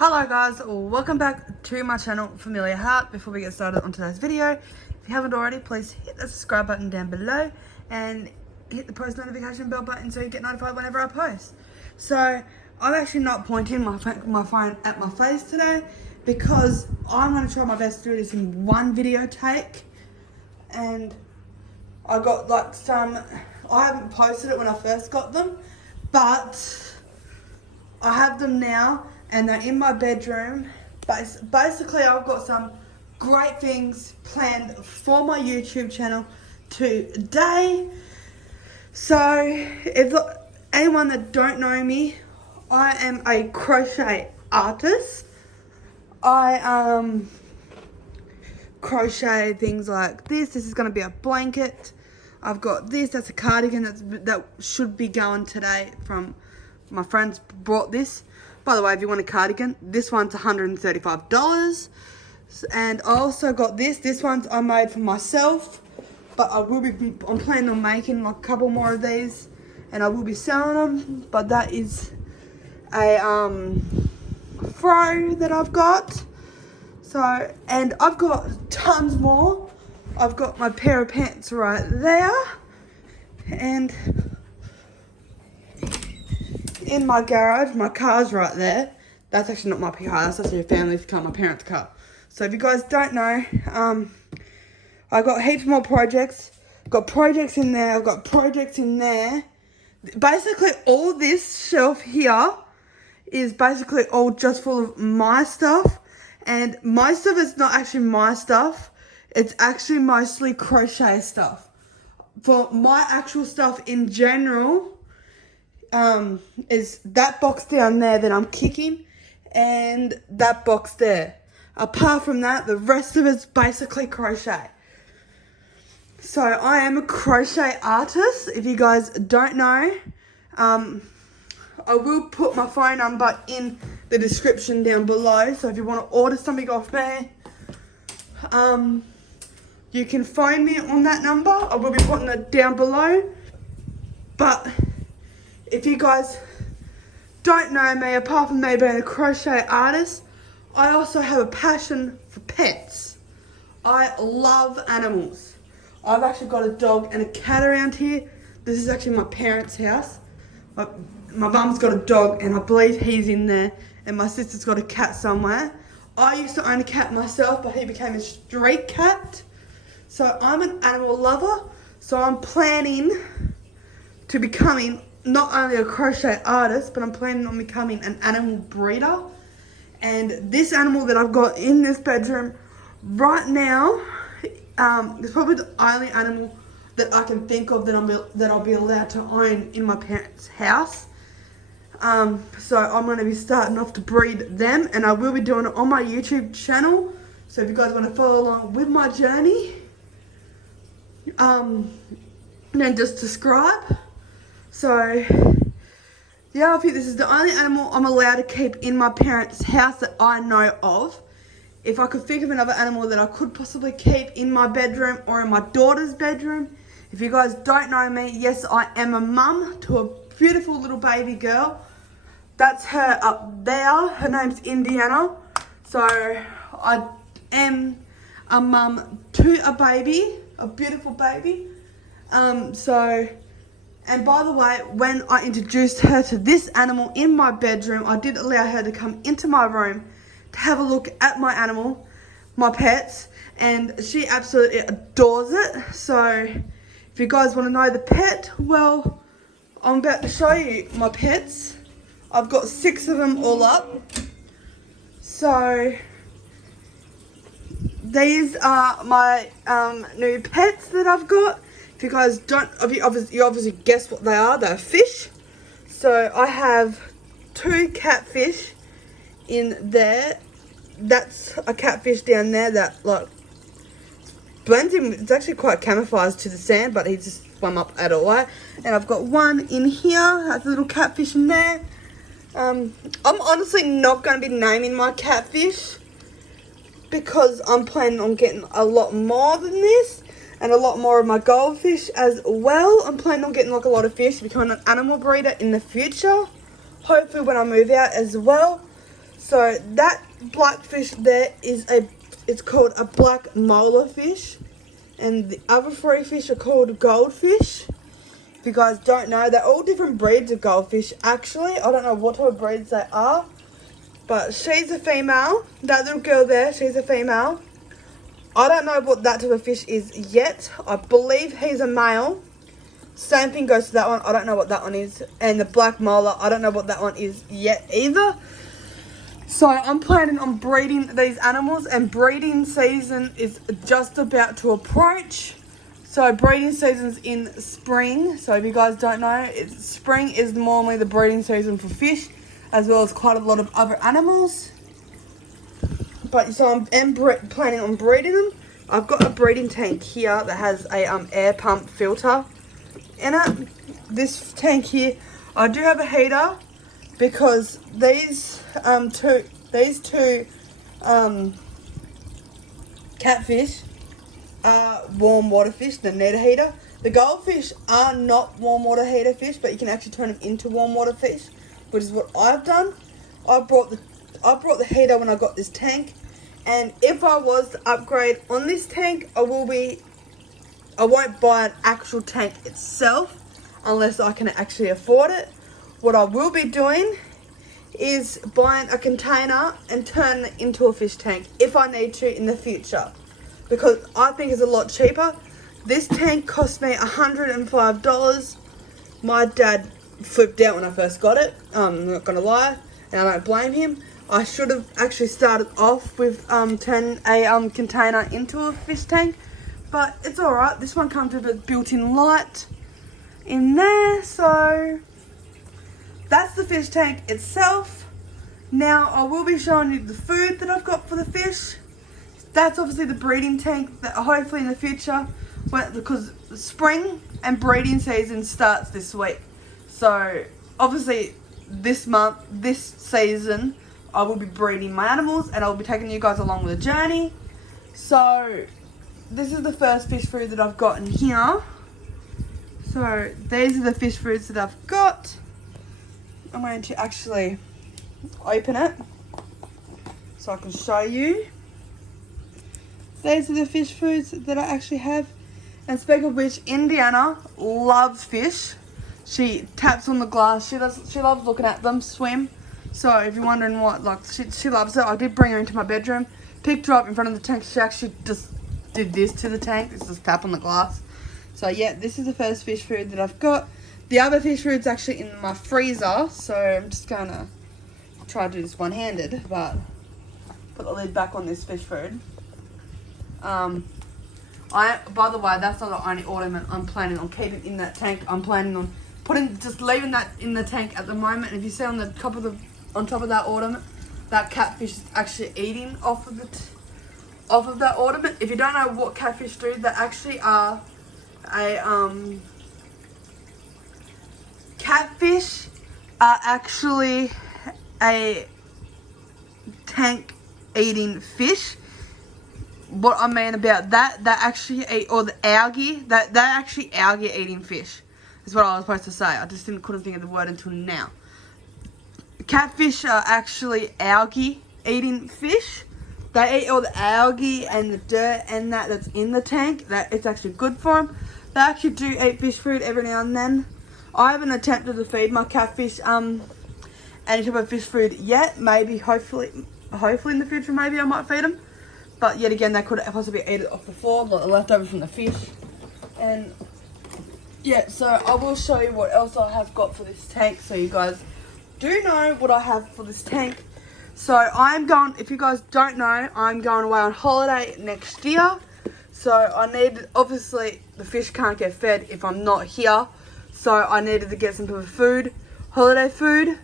Hello guys, welcome back to my channel Familiar Heart. Before we get started on today's video, if you haven't already, please hit the subscribe button down below and hit the post notification bell button so you get notified whenever I post. So I'm actually not pointing my phone at my face today because I'm going to try my best to do this in one video take. And I got like I haven't posted it when I first got them, but I have them now and they're in my bedroom. Basically, I've got some great things planned for my YouTube channel today. So, if anyone that don't know me, I am a crochet artist. I crochet things like this. This is going to be a blanket. I've got this. That's a cardigan that should be going today from my friends brought this. By the way, if you want a cardigan, this one's $135. And I also got this. This one's I made for myself, but I'm planning on making like a couple more of these, and I will be selling them. But that is a fro that I've got. So, and I've got tons more. I've got my pair of pants right there, and in my garage, my car's right there. That's actually not my car, that's actually a family's car, my parents' car. So if you guys don't know, I got heaps more projects. Got projects in there, I've got projects in there. Basically all this shelf here is basically all just full of my stuff. And most of it's not actually my stuff. It's actually mostly crochet stuff. For my actual stuff in general, is that box down there that I'm kicking and that box there. Apart from that, the rest of it's basically crochet. So I am a crochet artist. If you guys don't know, I will put my phone number in the description down below. So if you want to order something off me, you can phone me on that number. I will be putting it down below. But if you guys don't know me, apart from me being a crochet artist, I also have a passion for pets. I love animals. I've actually got a dog and a cat around here. This is actually my parents' house. My mum's got a dog and I believe he's in there, and my sister's got a cat somewhere. I used to own a cat myself, but he became a street cat. So I'm an animal lover. So I'm planning to becoming not only a crochet artist, but I'm planning on becoming an animal breeder. And this animal that I've got in this bedroom right now is probably the only animal that I can think of that I'll be allowed to own in my parents' house. So I'm going to be starting off to breed them, and I will be doing it on my YouTube channel. So if you guys want to follow along with my journey, then just subscribe. So, yeah, I think this is the only animal I'm allowed to keep in my parents' house that I know of. If I could think of another animal that I could possibly keep in my bedroom or in my daughter's bedroom. If you guys don't know me, yes, I am a mum to a beautiful little baby girl. That's her up there. Her name's Indiana. So, I am a mum to a baby, a beautiful baby. And by the way, when I introduced her to this animal in my bedroom, I did allow her to come into my room to have a look at my animal, my pets, and she absolutely adores it. So if you guys want to know the pet, well, I'm about to show you my pets. I've got 6 of them all up. So these are my new pets that I've got. If you guys don't, you obviously guess what they are. They're fish. So I have 2 catfish in there. That's a catfish down there that like blends in. It's actually quite camouflaged to the sand, but he just swam up out of the way. And I've got one in here. That's a little catfish in there. I'm honestly not going to be naming my catfish because I'm planning on getting a lot more than this. And a lot more of my goldfish as well. I'm planning on getting like a lot of fish to become an animal breeder in the future. Hopefully when I move out as well. So that blackfish there it's called a black molar fish, and the other 3 fish are called goldfish. If you guys don't know, they're all different breeds of goldfish. Actually, I don't know what type of breeds they are, but she's a female. That little girl there, she's a female. I don't know what that type of fish is yet. I believe he's a male. Same thing goes to that one. I don't know what that one is. And the black molar, I don't know what that one is yet either. So I'm planning on breeding these animals, and breeding season is just about to approach. So breeding season's in spring. So if you guys don't know, spring is normally the breeding season for fish, as well as quite a lot of other animals. But so I'm planning on breeding them. I've got a breeding tank here that has a air pump filter in it. This tank here, I do have a heater because these two catfish are warm water fish. They need a heater. The goldfish are not warm water heater fish, but you can actually turn them into warm water fish, which is what I've done. I brought the heater when I got this tank, and if I was to upgrade on this tank, I won't buy an actual tank itself unless I can actually afford it. What I will be doing is buying a container and turn it into a fish tank if I need to in the future, because I think it's a lot cheaper. This tank cost me $105. My dad flipped out when I first got it. I'm not gonna lie, and I don't blame him. I should have actually started off with turning a container into a fish tank, but it's alright. This one comes with a built-in light in there, so that's the fish tank itself. Now I will be showing you the food that I've got for the fish. That's obviously the breeding tank that hopefully in the future, because spring and breeding season starts this week. So obviously this season, I will be breeding my animals, and I'll be taking you guys along with the journey. So this is the first fish food that I've got in here. So these are the fish foods that I've got. I'm going to actually open it so I can show you. These are the fish foods that I actually have. And speaking of which, Indiana loves fish. She taps on the glass. She loves looking at them swim. So if you're wondering what, like, she loves it. I did bring her into my bedroom, picked her up in front of the tank. She actually just did this to the tank. It's just tap on the glass. So yeah, this is the first fish food that I've got. The other fish food's actually in my freezer, so I'm just gonna try to do this one-handed, but put the lid back on this fish food. By the way, that's not the only ornament I'm planning on keeping in that tank. I'm planning on just leaving that in the tank at the moment. If you see on top of that ornament, that catfish is actually eating off of that ornament. If you don't know what catfish do, they actually are catfish are actually a tank eating fish. What I mean about that, they actually eat, or the algae, they're actually algae eating fish, is what I was supposed to say. I just couldn't think of the word until now. Catfish are actually algae eating fish. They eat all the algae and the dirt and that's in the tank. It's actually good for them. They actually do eat fish food every now and then. I haven't attempted to feed my catfish any type of fish food yet. Maybe, hopefully in the future, maybe I might feed them. But yet again, they could possibly eat it off the floor, like the leftovers from the fish. And yeah, so I will show you what else I have got for this tank, so you guys do know what I have for this tank. So I'm going, if you guys don't know, I'm going away on holiday next year. So obviously the fish can't get fed if I'm not here. So I needed to get some food, holiday food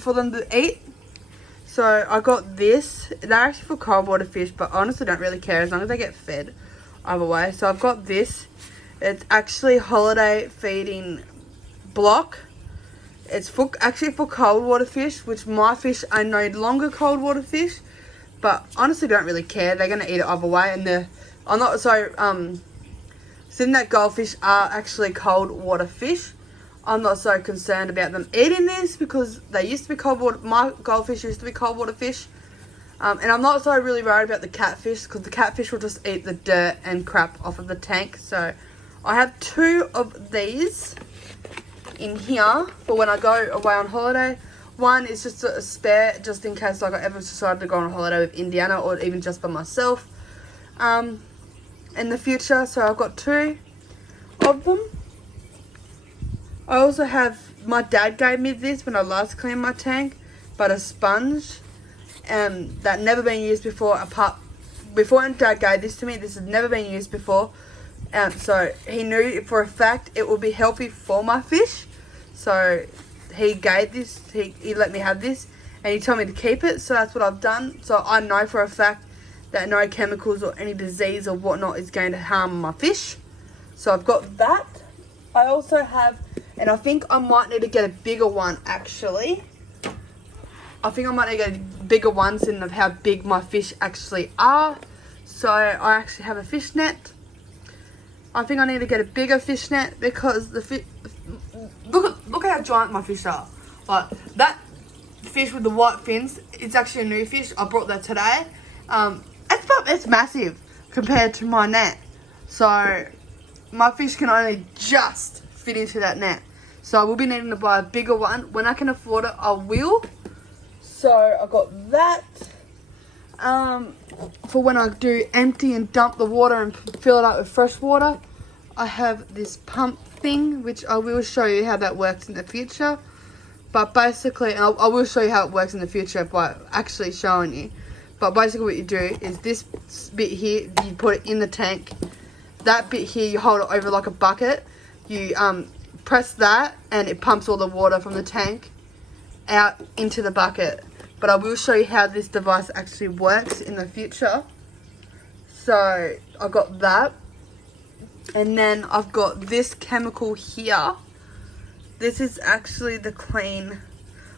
for them to eat. So I got this. They're actually for cold water fish, but I honestly don't really care as long as they get fed either way. So I've got this. It's actually holiday feeding block. It's actually for cold water fish, which my fish are no longer cold water fish, but honestly don't really care. They're gonna eat it either way, and seeing that goldfish are actually cold water fish. I'm not so concerned about them eating this because they used to be cold water. My goldfish used to be cold water fish. And I'm not so really worried about the catfish because the catfish will just eat the dirt and crap off of the tank. So I have 2 of these in here for when I go away on holiday. One is just a spare, just in case like I ever decided to go on a holiday with Indiana or even just by myself in the future. So I've got 2 of them. I also have, my dad gave me this when I last cleaned my tank, but a sponge that never been used before. Before Dad gave this to me, this had never been used before. So he knew for a fact it would be healthy for my fish. So he gave this, he let me have this, and he told me to keep it. So that's what I've done. So I know for a fact that no chemicals or any disease or whatnot is going to harm my fish. So I've got that. I also have, and I think I might need to get a bigger one actually. I think I might need to get bigger ones in of how big my fish actually are. So I actually have a fish net. I think I need to get a bigger fish net because the fish, look at how giant my fish are. Like that fish with the white fins, it's actually a new fish. I brought that today. It's massive compared to my net. So my fish can only just fit into that net. So I will be needing to buy a bigger one. When I can afford it, I will. So I got that for when I do empty and dump the water and fill it up with fresh water. I have this pump thing, which I will show you how that works in the future. But basically, and I will show you how it works in the future by actually showing you. But basically what you do is this bit here, you put it in the tank. That bit here, you hold it over like a bucket. You press that and it pumps all the water from the tank out into the bucket. But I will show you how this device actually works in the future. So I've got that. And then I've got this chemical here. This is actually the clean.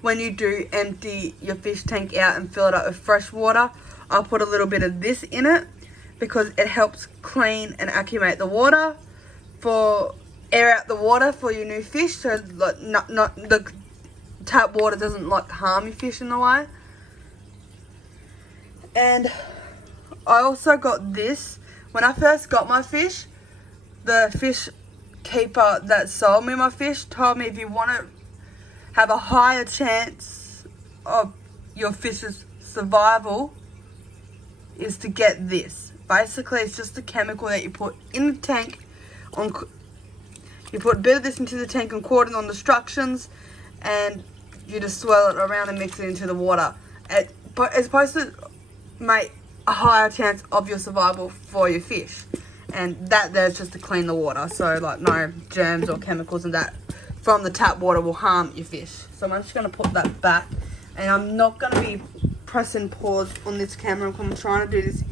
When you do empty your fish tank out and fill it up with fresh water, I'll put a little bit of this in it because it helps clean and accumulate the water for air out the water for your new fish. So like not the tap water doesn't like harm your fish in the way. And I also got this. When I first got my fish, the fish keeper that sold me my fish told me if you want to have a higher chance of your fish's survival is to get this. Basically, it's just a chemical that you put in the tank. You put a bit of this into the tank according on the instructions, and you just swirl it around and mix it into the water. It's supposed to make a higher chance of your survival for your fish. And that there's just to clean the water. So like no germs or chemicals and that from the tap water will harm your fish. So I'm just going to put that back. And I'm not going to be pressing pause on this camera. I'm trying to do this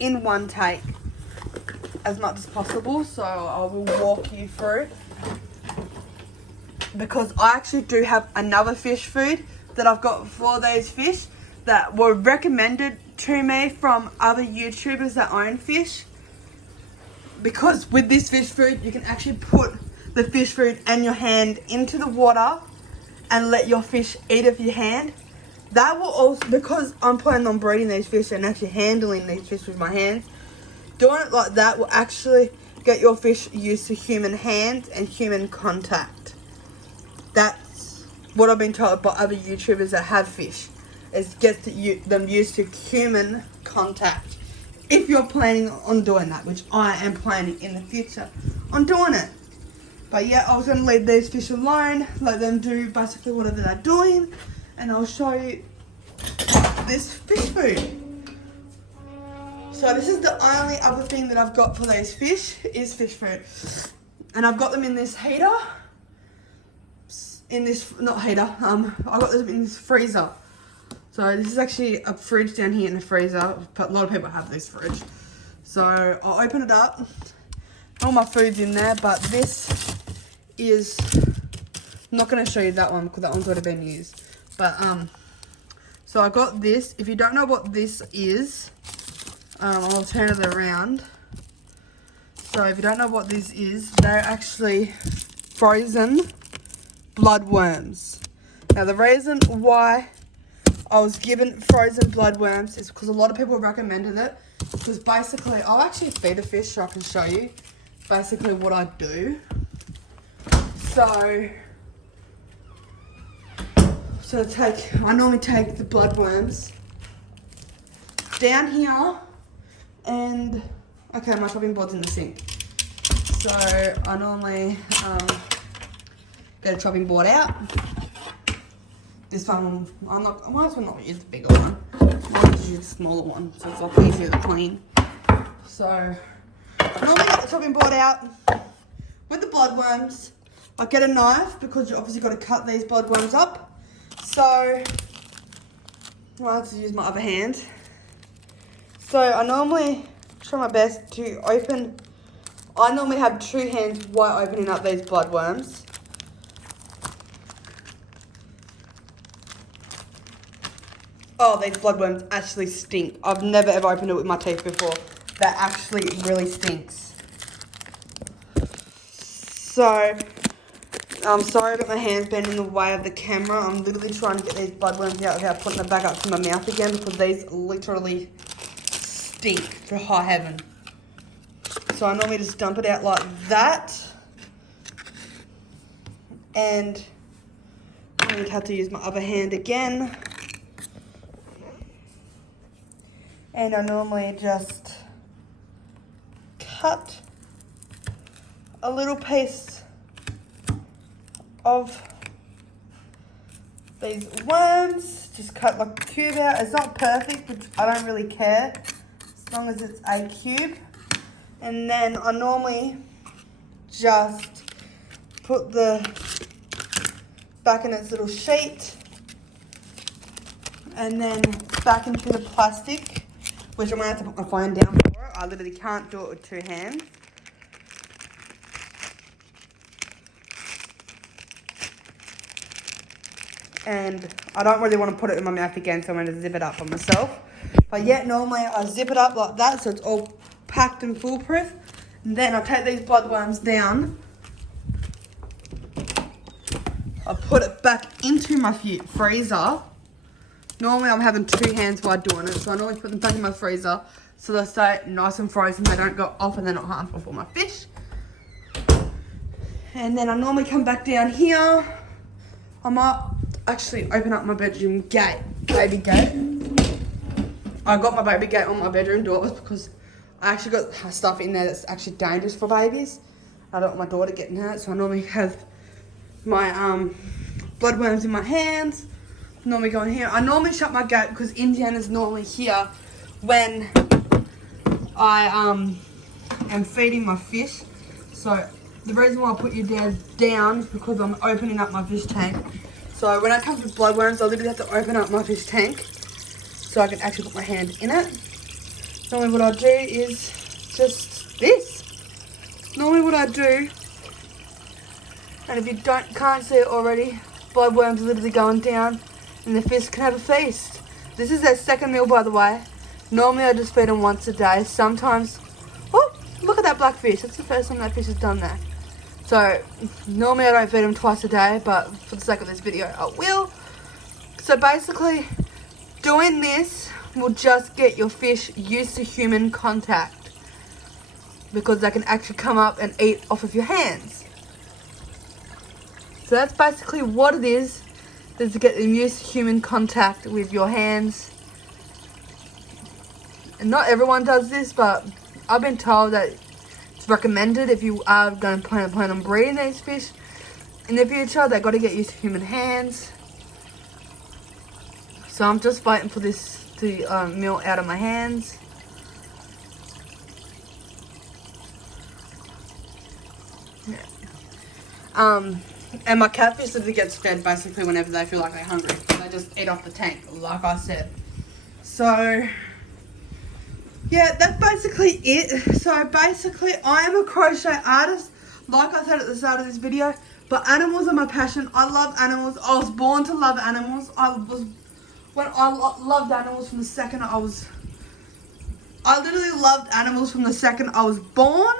in one take as much as possible. So I will walk you through. Because I actually do have another fish food that I've got for those fish that were recommended to me from other YouTubers that own fish. Because with this fish food, you can actually put the fish food and your hand into the water and let your fish eat of your hand. That will also, because I'm planning on breeding these fish and actually handling these fish with my hands, doing it like that will actually get your fish used to human hands and human contact. That's what I've been told by other YouTubers that have fish, is get them used to human contact. If you're planning on doing that, which I am planning in the future on doing it. But yeah, I was going to leave these fish alone, let them do basically whatever they're doing, and I'll show you this fish food. So this is the only other thing that I've got for these fish is fish food. And I've got them in this heater. I got them in this freezer. So this is actually a fridge down here in the freezer. A lot of people have this fridge. So I'll open it up. All my food's in there, but this is, I'm not going to show you that one because that one's already been used. But so I got this. If you don't know what this is, I'll turn it around. So if you don't know what this is, they're actually frozen bloodworms. Now the reason why I was given frozen bloodworms is because a lot of people recommended it. Because basically, I'll actually feed a fish so I can show you basically what I do. So I normally take the bloodworms down here and, okay, my chopping board's in the sink. So I normally get a chopping board out. This one, I might as well not use the bigger one. I might just use the smaller one so it's a lot easier to clean. So I normally get the chopping board out with the bloodworms. I get a knife because you obviously got to cut these bloodworms up. So I have to use my other hand. So I normally try my best to open. I normally have two hands while opening up these bloodworms. Oh, these bloodworms actually stink. I've never ever opened it with my teeth before. That actually really stinks. So I'm sorry about my hands being in the way of the camera. I'm literally trying to get these bloodworms out without putting them back up to my mouth again because these literally stink to high heaven. So I normally just dump it out like that. And I would have to use my other hand again. And I normally just cut a little piece of these worms. Just cut like a cube out. It's not perfect, but I don't really care as long as it's a cube. And then I normally just put the back in its little sheet and then back into the plastic, which I'm going to have to put my phone down for it. I literally can't do it with two hands. And I don't really want to put it in my mouth again, so I'm going to zip it up for myself. But yeah, normally I zip it up like that so it's all packed and foolproof. And then I take these bloodworms down. I put it back into my freezer. Normally I'm having two hands while doing it, so I normally put them back in my freezer so they stay nice and frozen. They don't go off and they're not harmful for my fish. And then I normally come back down here. I might actually open up my bedroom gate, baby gate. I got my baby gate on my bedroom door because I actually got stuff in there that's actually dangerous for babies. I don't want my daughter getting hurt, so I normally have my bloodworms in my hands. Normally go in here. I normally shut my gate because Indiana's normally here when I am feeding my fish. So the reason why I put you down is because I'm opening up my fish tank. So when it comes with bloodworms, I literally have to open up my fish tank so I can actually put my hand in it. Normally what I do is just this. Normally what I do, and if you can't see it already, bloodworms are literally going down and the fish can have a feast. This is their second meal, by the way. Normally I just feed them once a day. Sometimes, oh, look at that black fish. That's the first time that fish has done that. So normally I don't feed them twice a day, but for the sake of this video, I will. So basically, doing this will just get your fish used to human contact because they can actually come up and eat off of your hands. So that's basically what it is to get them used to human contact with your hands. And not everyone does this, but I've been told that it's recommended if you are going to plan on breeding these fish in the future. They've got to get used to human hands. So I'm just waiting for this to melt out of my hands. Yeah. And my catfish literally gets fed basically whenever they feel like they're hungry. They just eat off the tank, like I said. So yeah, that's basically it. So basically, I am a crochet artist, like I said at the start of this video, but animals are my passion. I love animals. I was born to love animals. I loved animals from the second I literally loved animals from the second I was born.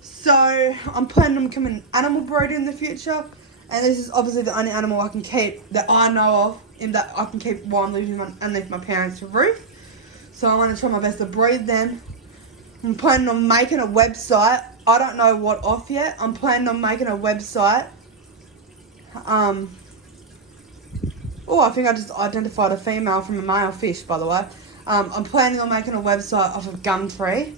So I'm planning on becoming an animal breeder in the future, And this is obviously the only animal I can keep that I know of, in that I can keep while I'm living underneath my parents' roof. So I want to try my best to breed them. I'm planning on making a website. I don't know what off yet. I'm planning on making a website. I think I just identified a female from a male fish, by the way. I'm planning on making a website off of Gumtree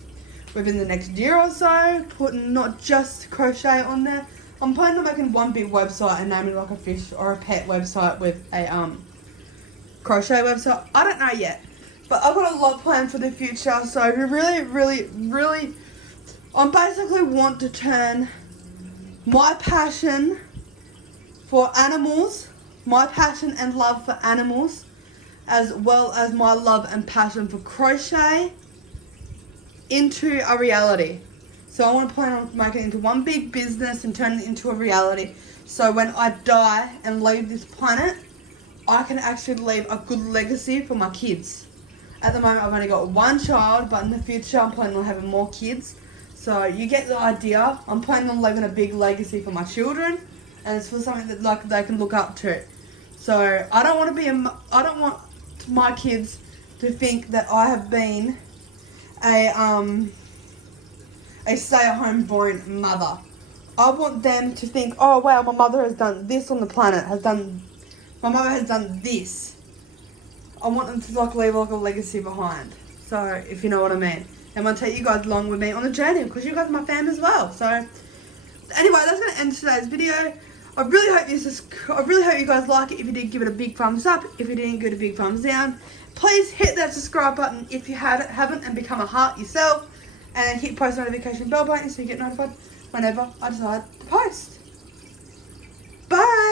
within the next year or so, putting not just crochet on there. I'm planning on making one big website and naming like a fish or a pet website with a crochet website. I don't know yet, but I've got a lot planned for the future. So I really, I basically want to turn my passion for animals, my passion and love for animals, as well as my love and passion for crochet, into a reality. So I want to plan on making it into one big business and turn it into a reality. So when I die and leave this planet, I can actually leave a good legacy for my kids. At the moment, I've only got one child, but in the future, I'm planning on having more kids. So you get the idea. I'm planning on leaving a big legacy for my children, and it's for something that like they can look up to. So I don't want my kids to think that I have been a stay-at-home boring mother. I want them to think, oh wow, my mother has done this on the planet, my mother has done this. I want them to leave a legacy behind. So if you know what I mean. I'm going to take you guys along with me on the journey, because you guys are my fam as well. So anyway, that's going to end today's video. I really hope you guys like it. If you did, give it a big thumbs up. If you didn't, give it a big thumbs down. Please hit that subscribe button if you haven't, and become a heart yourself. And hit post notification bell button so you get notified whenever I decide to post. Bye!